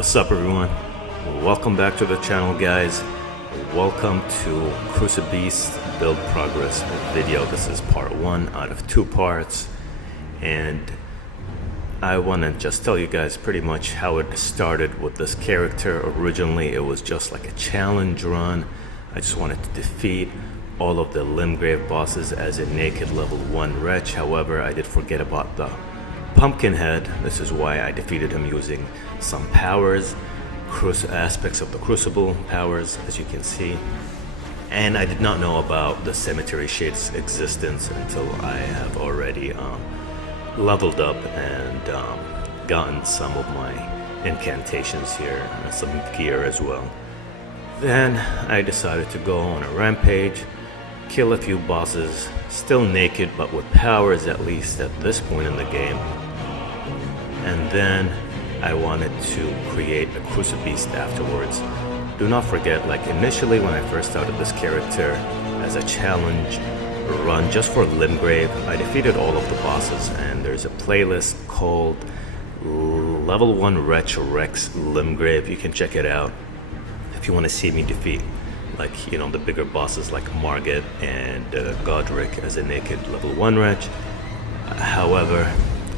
What's up, everyone? Welcome back to the channel, guys. Welcome to Crucibeast build progress video. This is part 1 out of 2 parts, and I want to just tell you guys pretty much how it started with this character. Originally it was just like a challenge run. I just wanted to defeat all of the Limgrave bosses as a naked level 1 wretch. However, I did forget about the Pumpkinhead. This is why I defeated him using some powers, aspects of the Crucible powers, as you can see. And I did not know about the Cemetery Shade's existence until I have already leveled up and gotten some of my incantations here and some gear as well. Then I decided to go on a rampage, kill a few bosses, still naked but with powers at least at this point in the game. And then I wanted to create a Crucibeast afterwards. Do not forget, like initially when I first started this character as a challenge run just for Limgrave, I defeated all of the bosses, and there's a playlist called Level 1 Wretch Rex Limgrave. You can check it out if you want to see me defeat, like, you know, the bigger bosses like Margit and Godric as a naked level 1 wretch. However,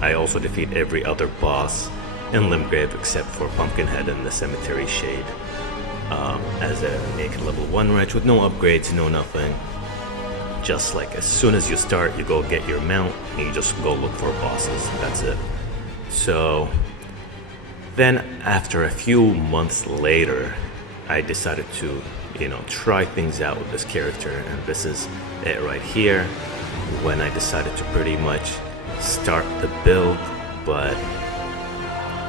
I also defeat every other boss in Limgrave except for Pumpkinhead and the Cemetery Shade as a naked level 1 wretch with no upgrades, no nothing. Just like as soon as you start, you go get your mount and you just go look for bosses. That's it. So then after a few months later, I decided to, you know, try things out with this character, and this is it right here when I decided to pretty much start the build. But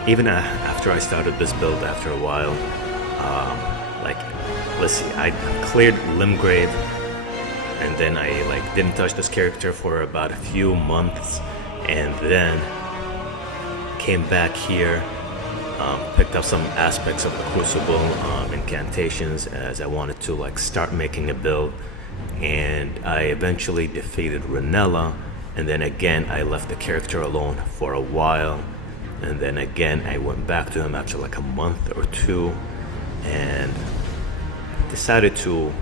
even after I started this build, after a while, like, let's see, I cleared Limgrave, and then I didn't touch this character for about a few months, and then came back here, picked up some aspects of the Crucible incantations as I wanted to start making a build, and I eventually defeated Ranella. And then again I left the character alone for a while, and then again I went back to him after like a month or two and decided to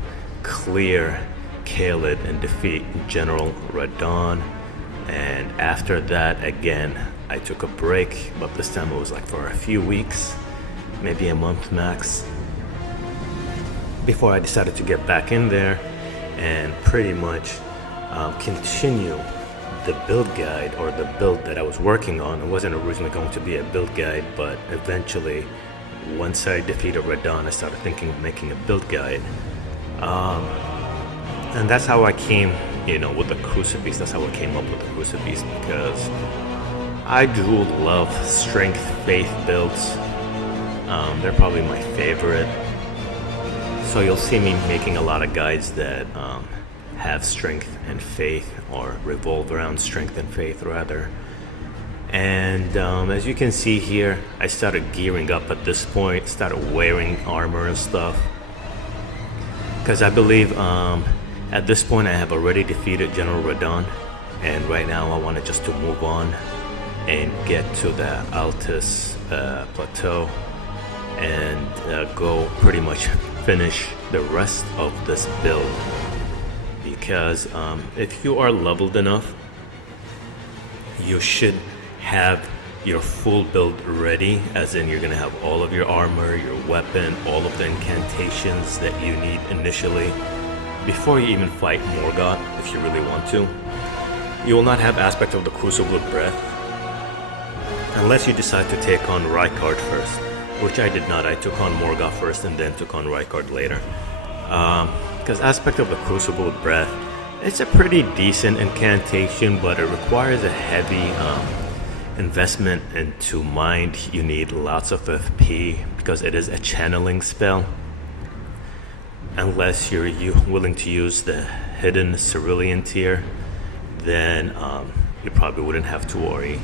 clear Caelid and defeat General Radon. And after that, again, I took a break, but this time it was like for a few weeks, maybe a month max, before I decided to get back in there and pretty much continue the build guide, or the build that I was working on. It wasn't originally going to be a build guide, but eventually once I defeated Radon, I started thinking of making a build guide. And that's how I came, you know, with the Crucibeast. That's how I came up with the Crucibeast, because I do love strength faith builds. They're probably my favorite. So you'll see me making a lot of guides that have strength and faith, or revolve around strength and faith rather. And as you can see here, I started gearing up at this point, started wearing armor and stuff, because I believe at this point I have already defeated General Radon, and right now I wanted just to move on and get to the Altus plateau and go pretty much finish the rest of this build. Because if you are leveled enough, you should have your full build ready, as in you're gonna have all of your armor, your weapon, all of the incantations that you need initially before you even fight Morgoth, if you really want to. You will not have aspect of the Crucible of Breath unless you decide to take on Rykard first, which I did not. I took on Morgoth first and then took on Rykard later. Because aspect of the Crucible of Breath, it's a pretty decent incantation, but it requires a heavy investment into mind. You need lots of FP because it is a channeling spell. Unless you're willing to use the hidden Cerulean tier, then you probably wouldn't have to worry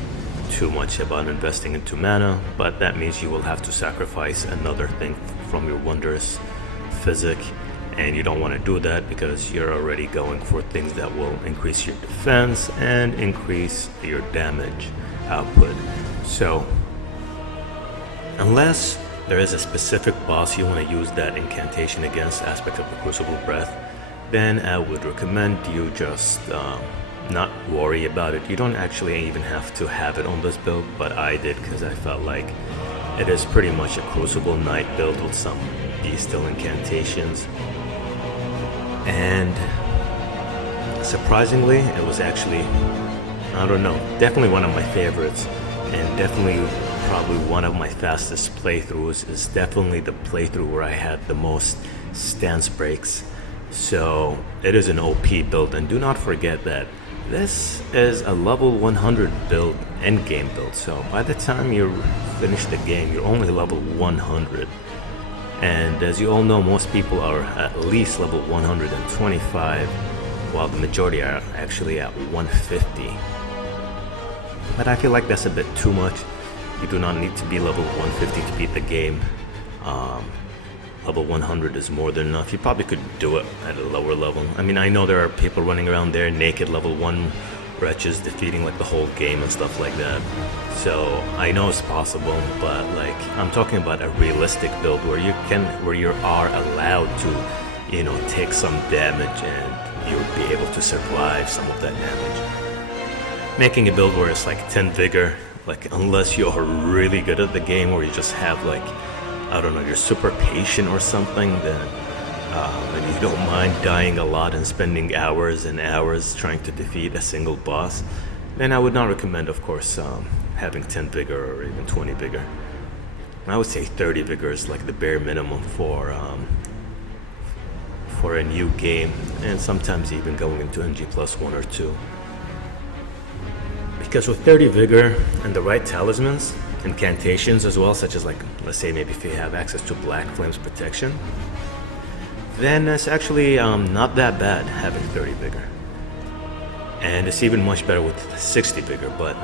too much about investing into mana, but that means you will have to sacrifice another thing from your wondrous physic, and you don't want to do that because you're already going for things that will increase your defense and increase your damage output. So unless there is a specific boss you want to use that incantation against, aspect of the Crucible Breath, then I would recommend you just not worry about it. You don't actually even have to have it on this build, but I did because I felt like it is pretty much a Crucible Knight build with some bestial incantations. And surprisingly, it was actually, I don't know, definitely one of my favorites, and definitely probably one of my fastest playthroughs. Is definitely the playthrough where I had the most stance breaks. So it is an OP build, and do not forget that this is a level 100 build, end game build. So by the time you finish the game, you're only level 100. And as you all know, most people are at least level 125, while the majority are actually at 150. But I feel like that's a bit too much. You do not need to be level 150 to beat the game. Level 100 is more than enough. You probably could do it at a lower level. I mean, I know there are people running around there naked level 1 wretches defeating like the whole game and stuff like that. So I know it's possible, but like I'm talking about a realistic build where you are allowed to, you know, take some damage and you would be able to survive some of that damage. Making a build where it's like 10 vigor, like unless you're really good at the game or you just have like, I don't know, you're super patient or something, then and you don't mind dying a lot and spending hours and hours trying to defeat a single boss, then I would not recommend, of course, having 10 vigor or even 20 vigor. I would say 30 vigor is like the bare minimum for a new game, and sometimes even going into NG plus 1 or 2. Because with 30 vigor and the right talismans, incantations as well, such as like, let's say maybe if you have access to Black Flame's protection, then it's actually not that bad having 30 vigor. And it's even much better with 60 vigor, but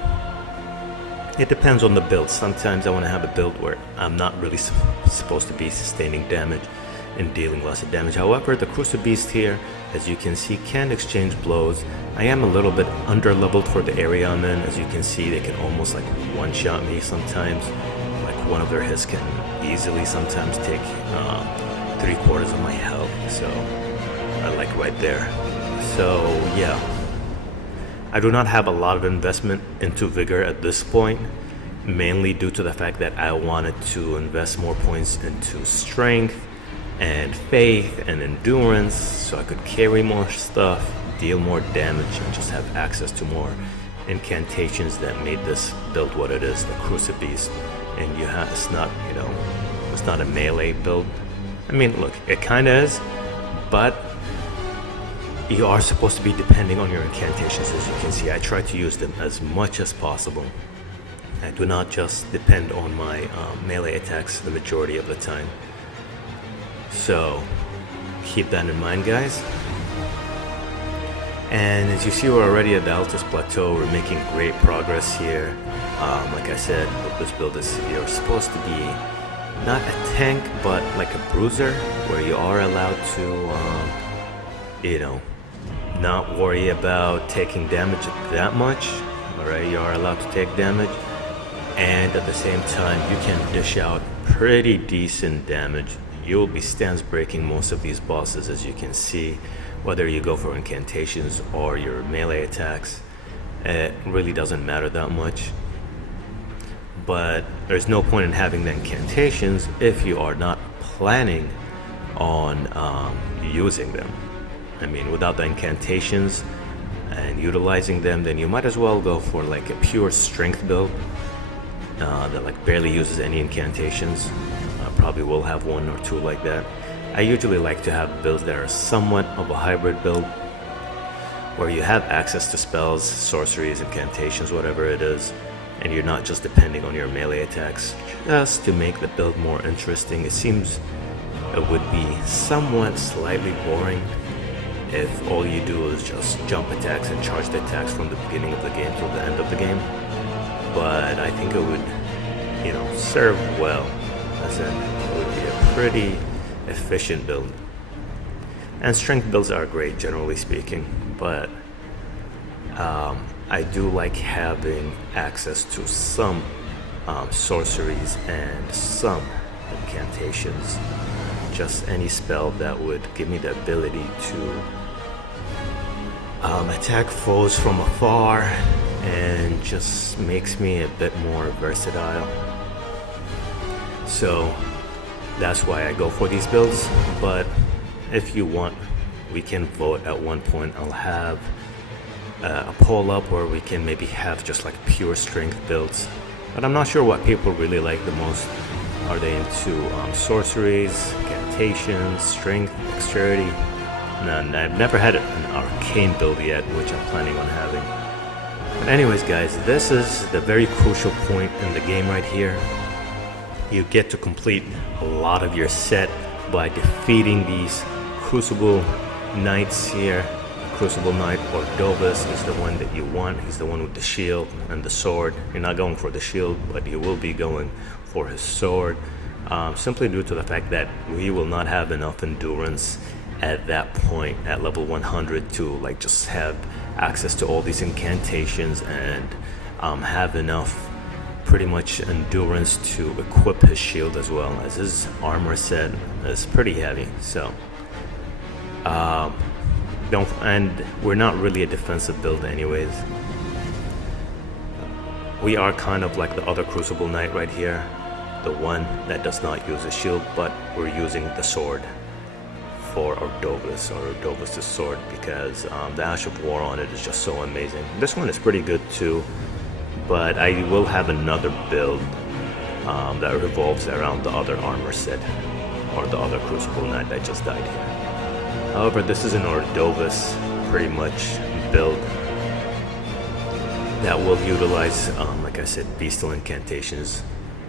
it depends on the build. Sometimes I want to have a build where I'm not really supposed to be sustaining damage and dealing lots of damage. However, the Crucibeast here, as you can see, can exchange blows. I am a little bit under-leveled for the area I'm in. As you can see, they can almost like one-shot me sometimes. Like one of their hits can easily sometimes take 3/4 of my health. So, like right there. So, yeah. I do not have a lot of investment into vigor at this point, mainly due to the fact that I wanted to invest more points into strength and faith and endurance so I could carry more stuff, deal more damage, and just have access to more incantations that made this build what it is, the Crucibeast. And it's not, you know, it's not a melee build. I mean, look, it kind of is, but you are supposed to be depending on your incantations. As you can see, I try to use them as much as possible. I do not just depend on my melee attacks the majority of the time. So keep that in mind, guys. And as you see, we're already at the Altus Plateau. We're making great progress here. Like I said, with this build, you're supposed to be not a tank, but like a bruiser, where you are allowed to, you know, not worry about taking damage that much. Alright, you are allowed to take damage, and at the same time, you can dish out pretty decent damage. You will be stance breaking most of these bosses, as you can see, whether you go for incantations or your melee attacks. It really doesn't matter that much. But there's no point in having the incantations if you are not planning on using them. I mean, without the incantations and utilizing them, then you might as well go for like a pure strength build that like barely uses any incantations. Probably will have 1 or 2 like that. I usually like to have builds that are somewhat of a hybrid build, where you have access to spells, sorceries, incantations, whatever it is, and you're not just depending on your melee attacks. Just to make the build more interesting, it seems it would be somewhat slightly boring if all you do is just jump attacks and charge the attacks from the beginning of the game till the end of the game. But I think it would, you know, serve well, as in it would be a pretty efficient build. And strength builds are great, generally speaking, but I do like having access to some sorceries and some incantations, just any spell that would give me the ability to attack foes from afar, and just makes me a bit more versatile. So that's why I go for these builds. But if you want, we can vote at one point. I'll have a poll up where we can maybe have just like pure strength builds, but I'm not sure what people really like the most. Are they into sorceries, incantations, strength, dexterity? None. I've never had an arcane build yet, which I'm planning on having. But anyways guys, this is the very crucial point in the game right here. You get to complete a lot of your set by defeating these Crucible Knights here. Crucible Knight Ordovus is the one that you want. He's the one with the shield and the sword. You're not going for the shield, but you will be going for his sword, simply due to the fact that we will not have enough endurance at that point at level 100 to like just have access to all these incantations and have enough pretty much endurance to equip his shield, as well as his armor set is pretty heavy. So and we're not really a defensive build anyways. We are kind of like the other Crucible Knight right here, the one that does not use a shield, but we're using the sword for Ordovus, or Ordovus' sword, because the Ash of War on it is just so amazing. This one is pretty good too, but I will have another build that revolves around the other armor set, or the other Crucible Knight that just died here. However, this is an Ordovus pretty much build that will utilize, like I said, bestial incantations.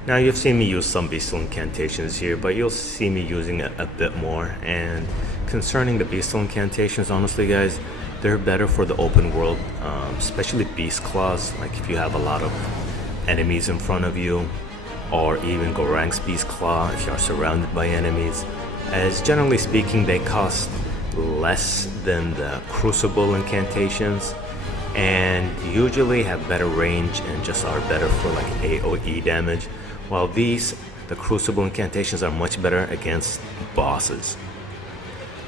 Now you've seen me use some bestial incantations here, but you'll see me using it a bit more. And concerning the bestial incantations, honestly guys, they're better for the open world, especially beast claws. Like if you have a lot of enemies in front of you, or even Gorang's beast claw if you're surrounded by enemies, as generally speaking they cost less than the Crucible incantations, and usually have better range and just are better for like AoE damage, while these, the Crucible incantations, are much better against bosses.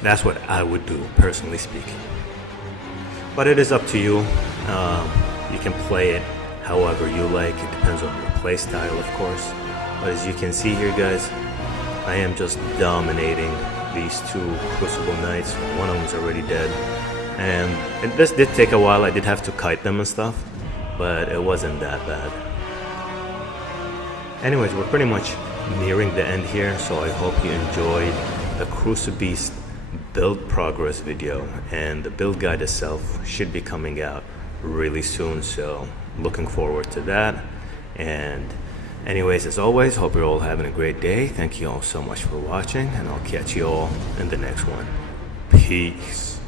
That's what I would do, personally speaking. But it is up to you. You can play it however you like. It depends on your play style, of course. But as you can see here guys, I am just dominating these two Crucible Knights. One of them is already dead, and this did take a while. I did have to kite them and stuff, but it wasn't that bad. Anyways, we're pretty much nearing the end here, so I hope you enjoyed the Crucibeast build progress video, and the build guide itself should be coming out really soon, so looking forward to that. And anyways, as always, hope you're all having a great day. Thank you all so much for watching, and I'll catch you all in the next one. Peace.